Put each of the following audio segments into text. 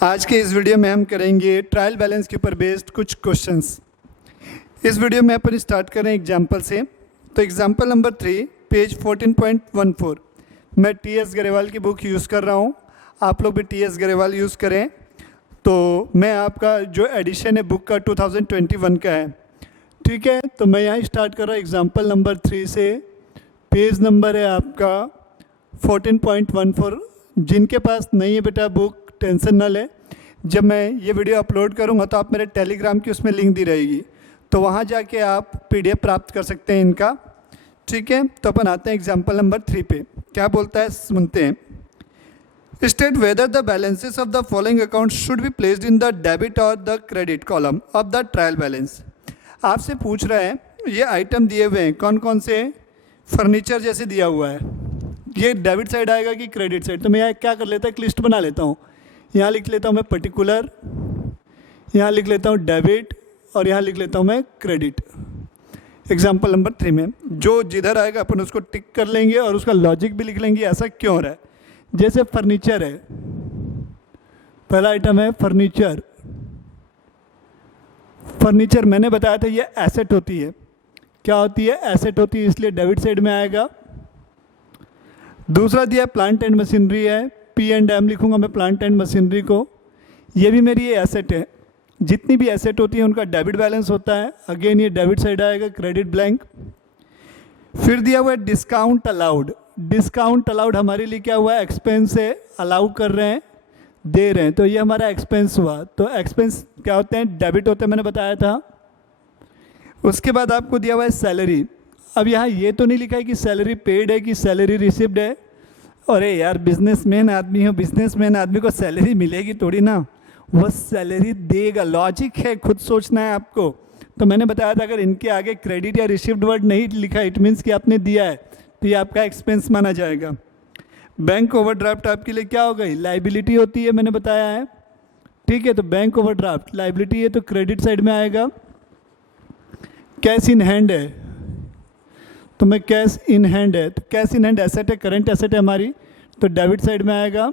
आज के इस वीडियो में हम करेंगे ट्रायल बैलेंस के ऊपर बेस्ड कुछ क्वेश्चंस। इस वीडियो में अपन स्टार्ट करें एग्जांपल से। तो एग्जांपल नंबर 3 पेज 14.14 मैं टी.एस. गरेवाल की बुक यूज़ कर रहा हूँ, आप लोग भी टी.एस. गरेवाल यूज़ करें। तो मैं आपका जो एडिशन है बुक का 2021 का है, ठीक है। तो मैं यहाँ स्टार्ट कर रहा हूँ एग्जांपल नंबर 3 से। पेज नंबर है आपका 14.14। जिनके पास नहीं है बेटा बुक, टेंशन ना ले, जब मैं ये वीडियो अपलोड करूँगा तो आप मेरे टेलीग्राम की उसमें लिंक दी रहेगी, तो वहाँ जाके आप पीडीएफ प्राप्त कर सकते हैं इनका, ठीक है। तो अपन आते हैं एग्जांपल नंबर 3 पे। क्या बोलता है सुनते हैं। State whether the balances of the following account should be placed in the debit और the credit column of the trial balance. आपसे पूछ रहा है ये आइटम दिए हुए हैं कौन कौन से, फर्नीचर जैसे दिया हुआ है, ये डेबिट साइड आएगा कि क्रेडिट साइड। तो मैं यहाँ क्या कर लेता हूँ, एक लिस्ट बना लेता हूँ। यहाँ लिख लेता हूँ मैं पर्टिकुलर, यहाँ लिख लेता हूँ डेबिट और यहाँ लिख लेता हूँ मैं क्रेडिट। एग्जाम्पल नंबर 3 में जो जिधर आएगा अपन उसको टिक कर लेंगे और उसका लॉजिक भी लिख लेंगे ऐसा क्यों हो रहा है। जैसे फर्नीचर है, पहला आइटम है फर्नीचर। फर्नीचर मैंने बताया था ये एसेट होती है। क्या होती है? एसेट होती है, इसलिए डेबिट साइड में आएगा। दूसरा दिया प्लांट एंड मशीनरी है, P&M लिखूंगा मैं प्लांट एंड मशीनरी को। ये भी मेरी ये एसेट है। जितनी भी एसेट होती है उनका डेबिट बैलेंस होता है, अगेन ये डेबिट साइड आएगा, क्रेडिट ब्लैंक। फिर दिया हुआ है डिस्काउंट अलाउड। डिस्काउंट अलाउड हमारे लिए क्या हुआ है, एक्सपेंस है, अलाउ कर रहे हैं, दे रहे हैं, तो ये हमारा एक्सपेंस हुआ। तो एक्सपेंस क्या होते हैं, डेबिट होते हैं, मैंने बताया था। उसके बाद आपको दिया हुआ है सैलरी। अब यहाँ ये तो नहीं लिखा है कि सैलरी पेड है कि सैलरी रिसिव्ड है। अरे यार बिजनेसमैन आदमी हो, बिजनेसमैन आदमी को सैलरी मिलेगी थोड़ी ना, वो सैलरी देगा, लॉजिक है, खुद सोचना है आपको। तो मैंने बताया था अगर इनके आगे क्रेडिट या रिसिव्ड वर्ड नहीं लिखा इट मीन्स कि आपने दिया है, तो ये आपका एक्सपेंस माना जाएगा। बैंक ओवरड्राफ्ट आपके लिए क्या हो गई, लाइबिलिटी होती है, मैंने बताया है, ठीक है। तो बैंक ओवरड्राफ्ट लाइबिलिटी है तो क्रेडिट साइड में आएगा। कैश इन हैंड है तो मैं कैश इन हैंड है, तो कैश इन हैंड एसेट है, करंट एसेट है हमारी, तो डेबिट साइड में आएगा।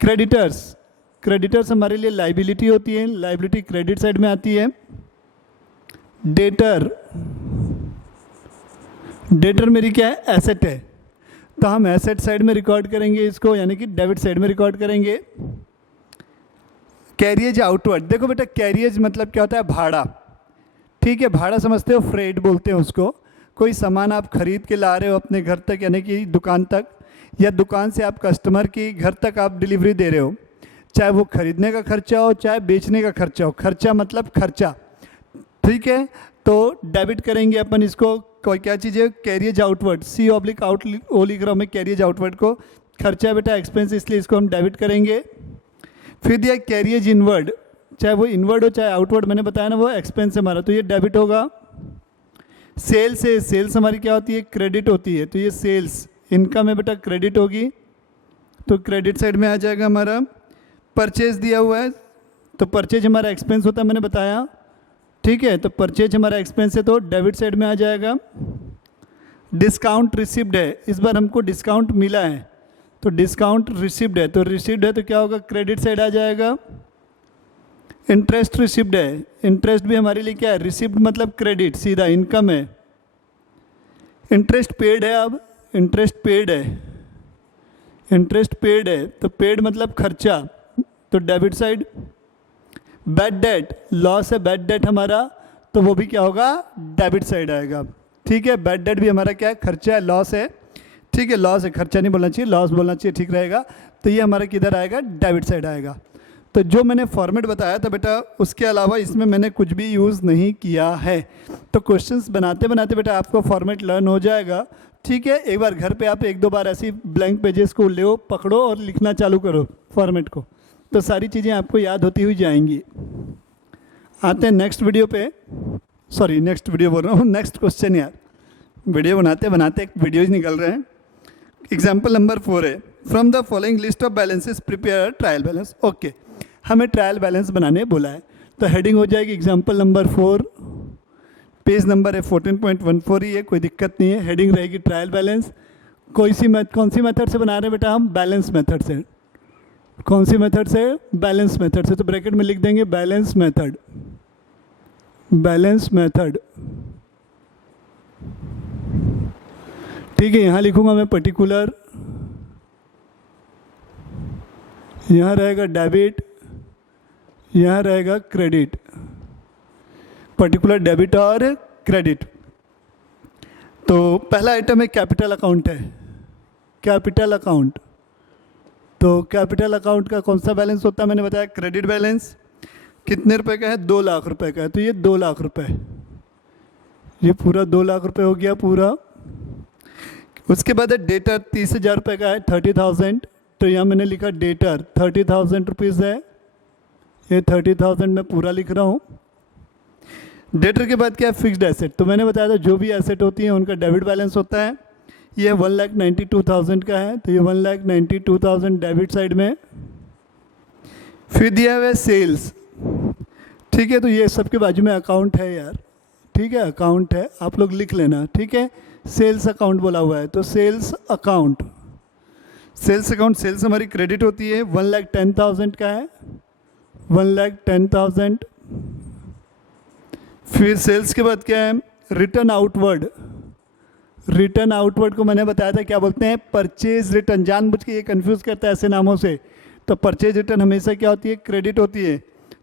क्रेडिटर्स, क्रेडिटर्स हमारे लिए लाइबिलिटी होती है, लाइबिलिटी क्रेडिट साइड में आती है। डेटर, डेटर मेरी क्या है, एसेट है, तो हम एसेट साइड में रिकॉर्ड करेंगे इसको, यानी कि डेबिट साइड में रिकॉर्ड करेंगे। कैरियज आउटवर्ड, देखो बेटा कैरियज मतलब क्या होता है, भाड़ा, ठीक है। भाड़ा समझते हो, फ्रेट बोलते हैं उसको। कोई सामान आप खरीद के ला रहे हो अपने घर तक, यानी कि दुकान तक, या दुकान से आप कस्टमर की घर तक आप डिलीवरी दे रहे हो, चाहे वो खरीदने का खर्चा हो चाहे बेचने का खर्चा हो, खर्चा मतलब खर्चा, ठीक है। तो डेबिट करेंगे अपन इसको। कोई क्या चीज़ है, कैरियज आउटवर्ड, C/आउट ओ लिख रहा हूँ मैं, कैरियज आउटवर्ड को, खर्चा बेटा एक्सपेंस, इसलिए इसको हम डेबिट करेंगे। फिर दिया कैरियज इनवर्ड, चाहे वो इनवर्ड हो चाहे आउटवर्ड, मैंने बताया ना वो एक्सपेंस है हमारा, तो ये डेबिट होगा। सेल्स है, सेल्स हमारी क्या होती है, क्रेडिट होती है, तो ये सेल्स इनकम है बेटा, क्रेडिट होगी, तो क्रेडिट साइड में आ जाएगा हमारा। परचेज दिया हुआ है तो परचेज हमारा एक्सपेंस होता है, मैंने बताया, ठीक है। तो परचेज हमारा एक्सपेंस है तो डेबिट साइड में आ जाएगा। डिस्काउंट रिसिव्ड है, इस बार हमको डिस्काउंट मिला है तो डिस्काउंट रिसिव्ड है, तो रिसिव्ड है तो क्या होगा, क्रेडिट साइड आ जाएगा। इंटरेस्ट रिसिव्ड है, इंटरेस्ट भी हमारे लिए क्या है, रिसिव्ड मतलब क्रेडिट, सीधा इनकम है। इंटरेस्ट पेड है, अब इंटरेस्ट पेड है, इंटरेस्ट पेड है तो पेड मतलब खर्चा, तो debit side. Bad debt, loss है बैड डेट हमारा, तो वो भी क्या होगा, डेबिट साइड आएगा, ठीक है। बैड डेट भी हमारा क्या है, खर्चा है, लॉस है, ठीक है। लॉस है, खर्चा नहीं बोलना चाहिए, लॉस बोलना चाहिए, ठीक रहेगा। तो ये हमारा किधर आएगा, डेबिट साइड आएगा। तो जो मैंने फॉर्मेट बताया था बेटा, उसके अलावा इसमें मैंने कुछ भी यूज़ नहीं किया है। तो क्वेश्चंस बनाते बनाते बेटा आपको फॉर्मेट लर्न हो जाएगा, ठीक है। एक बार घर पे आप 1-2 बार ऐसी ब्लैंक पेजेस को ले पकड़ो और लिखना चालू करो फॉर्मेट को, तो सारी चीज़ें आपको याद होती हुई जाएंगी। आते हैं नेक्स्ट वीडियो पे, सॉरी नेक्स्ट वीडियो बोल रहा हूँ, नेक्स्ट क्वेश्चन। यार वीडियो बनाते बनाते एक वीडियो ही निकल रहे हैं। एग्जाम्पल नंबर 4 है, from the following list of balances prepare trial balance. Okay, हमें ट्रायल बैलेंस बनाने बोला है, तो हेडिंग हो जाएगी एग्जाम्पल नंबर 4, पेज नंबर है 14.14 ही है, कोई दिक्कत नहीं है। हेडिंग रहेगी ट्रायल बैलेंस। कौन सी मेथड से बना रहे हैं बेटा हम, बैलेंस मेथड से, कौन सी मेथड से? बैलेंस मेथड से। तो ब्रैकेट में लिख देंगे बैलेंस मेथड, बैलेंस मेथड। ठीक है, यहाँ लिखूंगा मैं पर्टिकुलर, यहाँ रहेगा डेबिट, यहाँ रहेगा क्रेडिट, पर्टिकुलर डेबिट और क्रेडिट। तो पहला आइटम है कैपिटल अकाउंट है, कैपिटल अकाउंट। तो कैपिटल अकाउंट का कौन सा बैलेंस होता है? मैंने बताया क्रेडिट बैलेंस। कितने रुपए का है? 2 लाख रुपए का है। तो ये 2 लाख रुपए, ये पूरा 2 लाख रुपए हो गया पूरा। उसके बाद है डेटर, 30,000 रुपये का है, 30,000। तो यहाँ मैंने लिखा डेटर 30,000 रुपीज़ है, ये 30,000 मैं पूरा लिख रहा हूँ। डेटर के बाद क्या है? Fixed asset. तो मैंने बताया था जो भी एसेट होती है उनका डेबिट बैलेंस होता है। ये 1,92,000 का है, तो ये 1,92,000 डेबिट साइड में। फिर दिया हुआ है सेल्स। ठीक है, तो ये सबके बाजू में अकाउंट है यार, ठीक है, अकाउंट है, आप लोग लिख लेना। ठीक है, सेल्स अकाउंट बोला हुआ है, तो sales account, sales account, sales हमारी क्रेडिट होती है, 1,10,000 का है, 1,10,000। फिर सेल्स के बाद क्या है? Return outward. रिटर्न आउटवर्ड को मैंने बताया था क्या बोलते हैं? Purchase return. जानबूझ के ये कंफ्यूज करता है ऐसे नामों से। तो परचेज रिटर्न हमेशा क्या होती है? क्रेडिट होती है।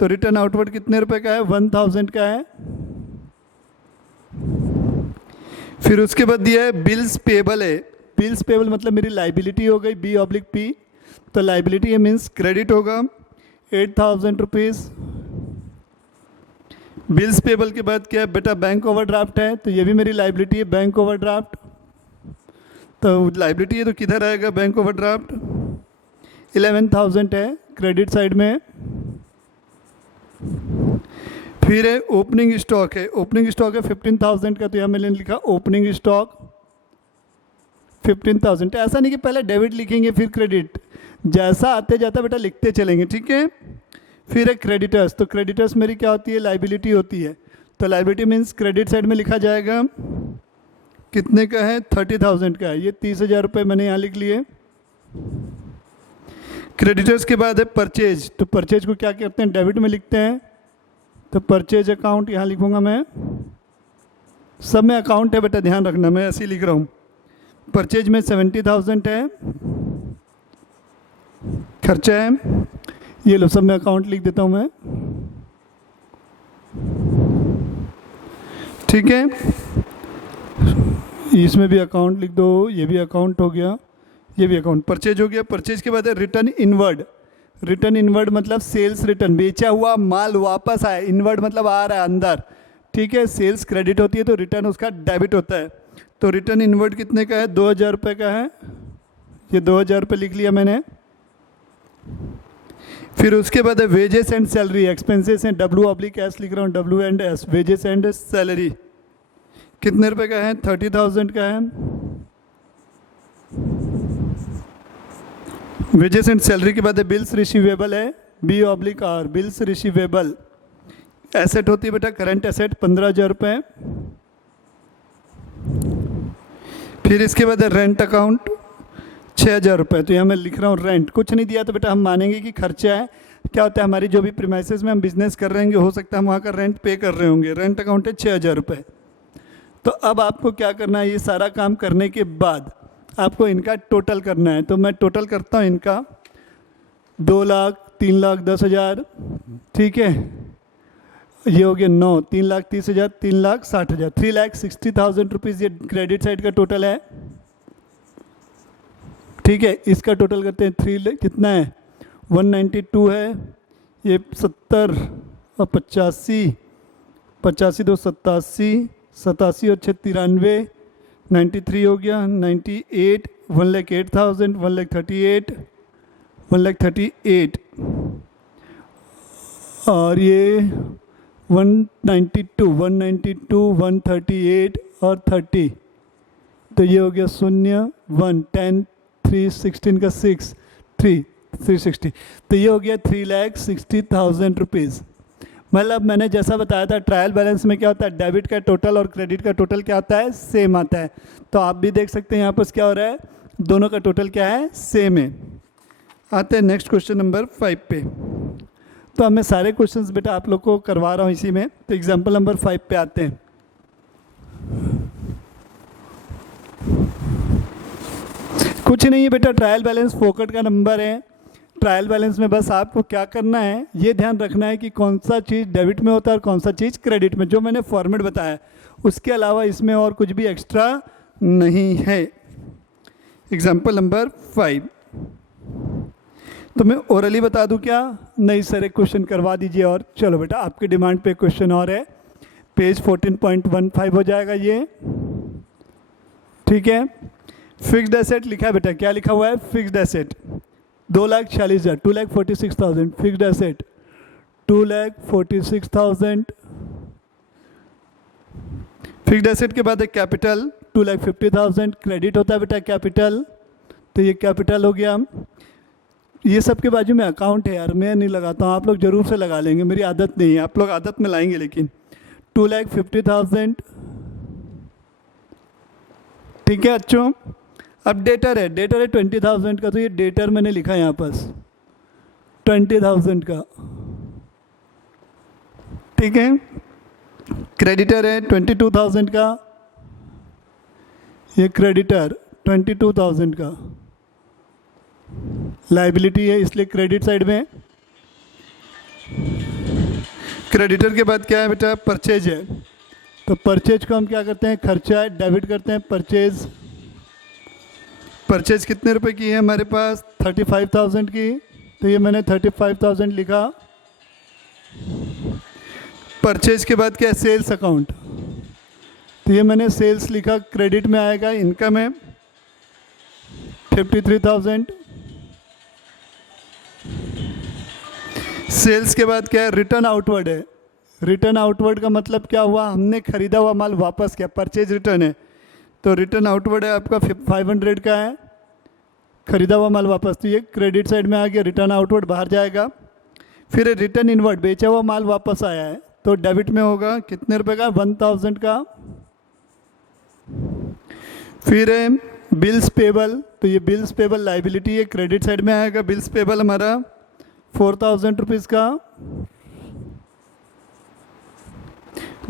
तो रिटर्न आउटवर्ड कितने रुपए का है? 1,000 का है। फिर उसके बाद दिया है बिल्स पेबल है। बिल्स पेबल मतलब मेरी लाइबिलिटी हो गई, B/P। तो लाइबिलिटी है मीन्स क्रेडिट होगा, 8,000 रुपीज़। बिल्स पेबल के बाद क्या है बेटा? बैंक ओवरड्राफ्ट है, तो ये भी मेरी लाइबिलिटी है, बैंक ओवरड्राफ्ट। तो लाइबिलिटी है तो किधर आएगा बैंक ओवरड्राफ्ट? 11,000 है क्रेडिट साइड में। फिर है ओपनिंग स्टॉक है, ओपनिंग स्टॉक है 15,000 का, तो यहाँ मैंने लिखा ओपनिंग स्टॉक 15,000। ऐसा नहीं कि पहले डेबिट लिखेंगे फिर क्रेडिट, जैसा आते जाता बेटा लिखते चलेंगे। ठीक है, फिर है क्रेडिटर्स। तो क्रेडिटर्स मेरी क्या होती है? लाइबिलिटी होती है। तो लाइबिलिटी मीन्स क्रेडिट साइड में लिखा जाएगा, कितने का है? 30,000 का है, ये 30,000 रुपये मैंने यहाँ लिख लिए। क्रेडिटर्स के बाद है परचेज। तो परचेज को क्या कहते हैं? डेबिट में लिखते हैं। तो परचेज अकाउंट यहाँ लिखूँगा मैं, सब में अकाउंट है बेटा, ध्यान रखना, मैं ऐसे ही लिख रहा हूँ। परचेज में 70,000 है, खर्चा है। ये लो, सब में अकाउंट लिख देता हूँ मैं। ठीक है, इसमें भी अकाउंट लिख दो, ये भी अकाउंट हो गया, ये भी अकाउंट। परचेज हो गया। परचेज के बाद है रिटर्न इनवर्ड। रिटर्न इनवर्ड मतलब सेल्स रिटर्न, बेचा हुआ माल वापस आया, इनवर्ड मतलब आ रहा है अंदर। ठीक है, सेल्स क्रेडिट होती है तो रिटर्न उसका डेबिट होता है। तो रिटर्न इनवर्ड कितने का है? 2,000 रुपये का है, ये 2,000 रुपये लिख लिया मैंने। फिर उसके बाद है वेजेस एंड सैलरी। एक्सपेंसेस हैं, W/S लिख रहा हूँ, W&S, वेजेस एंड सैलरी। कितने रुपए का है? 30,000 का है। वेजेस एंड सैलरी के बाद है बिल्स रिसीवेबल है, B/R, बिल्स रिसीवेबल। एसेट होती है बेटा करंट एसेट, 15,000 रुपये। फिर इसके बाद है रेंट अकाउंट, 6,000 रुपये। तो यहाँ मैं लिख रहा हूँ रेंट। कुछ नहीं दिया तो बेटा हम मानेंगे कि खर्चा है। क्या होता है, हमारी जो भी प्रीमाइसेस में हम बिजनेस कर रहे होंगे, हो सकता है हम वहाँ का रेंट पे कर रहे होंगे। रेंट अकाउंट है 6,000 रुपये। तो अब आपको क्या करना है? ये सारा काम करने के बाद आपको इनका टोटल करना है। तो मैं टोटल करता हूँ इनका, 2 लाख, 3 लाख 10,000, ठीक है, ये हो गया 9, 3 लाख 30,000, 3 लाख 60,000, 3,60,000 रुपीज़ ये क्रेडिट साइड का टोटल है। ठीक है, इसका टोटल करते हैं, 3 कितना है? 192 है, ये 70 और 85, 85 2 87, 87 और 6 93, 93 हो गया, 98, 1,08,000, 1,38, 1,38 और ये 192, 138 और 30। तो ये हो गया 0, 1, 10, 3, 16 का 6, 3, 360। तो ये हो गया 3,60,000 रुपीज़। मतलब मैंने जैसा बताया था ट्रायल बैलेंस में क्या होता है, डेबिट का टोटल और क्रेडिट का टोटल क्या आता है? सेम आता है। तो आप भी देख सकते हैं यहाँ पर क्या हो रहा है, दोनों का टोटल क्या है? सेम है। आते हैं नेक्स्ट क्वेश्चन नंबर 5 पे। तो मैं सारे क्वेश्चंस बेटा आप लोग को करवा रहा हूँ इसी में। तो एग्जाम्पल नंबर 5 पे आते हैं। कुछ नहीं है बेटा, ट्रायल बैलेंस फोकट का नंबर है। ट्रायल बैलेंस में बस आपको क्या करना है, ये ध्यान रखना है कि कौन सा चीज़ डेबिट में होता है और कौन सा चीज़ क्रेडिट में, जो मैंने फॉर्मेट बताया। उसके अलावा इसमें और कुछ भी एक्स्ट्रा नहीं है। एग्जाम्पल नंबर 5 तो मैं ओरली बता दूं क्या? नहीं सर, एक क्वेश्चन करवा दीजिए। और चलो बेटा, आपकी डिमांड पे क्वेश्चन और है। पेज 14.15 हो जाएगा ये, ठीक है। फिक्स्ड एसेट लिखा है बेटा, क्या लिखा हुआ है? Fixed asset 2,46,000, 2,46,000 fixed asset, 2,46,000 fixed asset के बाद एक कैपिटल 2,50,000 क्रेडिट होता है बेटा कैपिटल। तो ये कैपिटल हो गया। ये सब के बाजू में अकाउंट है यार, मैं नहीं लगाता हूँ, आप लोग जरूर से लगा लेंगे, मेरी आदत नहीं है, आप लोग आदत में लाएंगे। लेकिन 2,50,000 ठीक है अच्छों। अब डेटर है, डेटर है 20,000 का। तो ये डेटर मैंने लिखा है यहाँ पास 20,000 का, ठीक है। क्रेडिटर है 22,000 का, ये क्रेडिटर 22,000 का। लाइबिलिटी है इसलिए क्रेडिट साइड में। क्रेडिटर के बाद क्या है बेटा? परचेज है। तो परचेज को हम क्या करते हैं? खर्चा है, डेबिट करते हैं परचेज। परचेज कितने रुपए की है हमारे पास? 35,000 की। तो ये मैंने 35,000 लिखा। परचेज के बाद क्या है? Sales account. तो ये मैंने सेल्स लिखा, क्रेडिट में आएगा। इनकम है 53,000। सेल्स के बाद क्या है? रिटर्न आउटवर्ड है। रिटर्न आउटवर्ड का मतलब क्या हुआ? हमने खरीदा हुआ माल वापस किया, परचेज रिटर्न है। तो रिटर्न आउटवर्ड है आपका 500 का है, खरीदा हुआ माल वापस। तो ये क्रेडिट साइड में आ गया, रिटर्न आउटवर्ड बाहर जाएगा। फिर रिटर्न इनवर्ड, बेचा हुआ माल वापस आया है, तो डेबिट में होगा कितने रुपए का? 1,000 का। फिर है बिल्स पेबल। तो ये बिल्स पेबल लाइबिलिटी है, क्रेडिट साइड में आएगा। बिल्स पेबल हमारा 4,000 रुपीज़ का।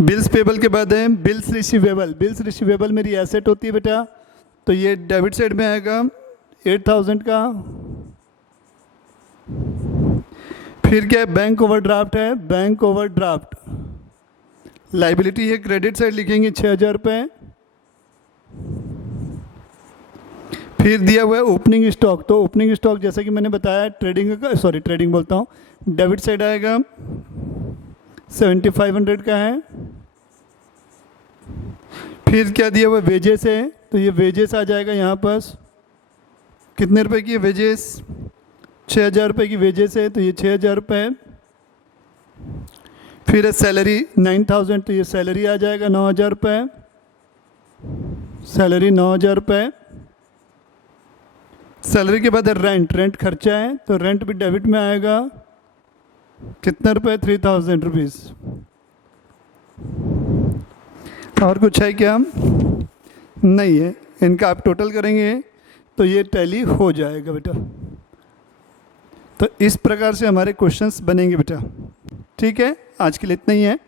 बिल्स पेबल के बाद है बिल्स रिसीवेबल। बिल्स रिसीवेबल मेरी एसेट होती है बेटा, तो ये डेबिट साइड में आएगा 8,000 का। फिर क्या है? बैंक ओवरड्राफ्ट है। बैंक ओवरड्राफ्ट लाइबिलिटी है, क्रेडिट साइड लिखेंगे 6,000 रुपये। फिर दिया हुआ है ओपनिंग स्टॉक। तो ओपनिंग स्टॉक जैसा कि मैंने बताया ट्रेडिंग बोलता हूँ, डेबिट साइड आएगा 7,500 का है। फिर क्या दिया हुआ है? वेजेस है। तो ये वेजेस आ जाएगा यहाँ पास, कितने रुपए की है वेजेस? 6,000 रुपये की वेजेस है, तो ये 6,000 रुपये। फिर है सैलरी 9,000, तो ये सैलरी आ जाएगा 9,000 रुपये। सैलरी 9,000 रुपये। सैलरी के बाद रेंट, रेंट खर्चा है, तो रेंट भी डेबिट में आएगा। कितना रुपये? 3,000 रुपीज़। और कुछ है क्या? नहीं है। इनका आप टोटल करेंगे तो ये टैली हो जाएगा बेटा। तो इस प्रकार से हमारे क्वेश्चंस बनेंगे बेटा, ठीक है। आज के लिए इतना ही है।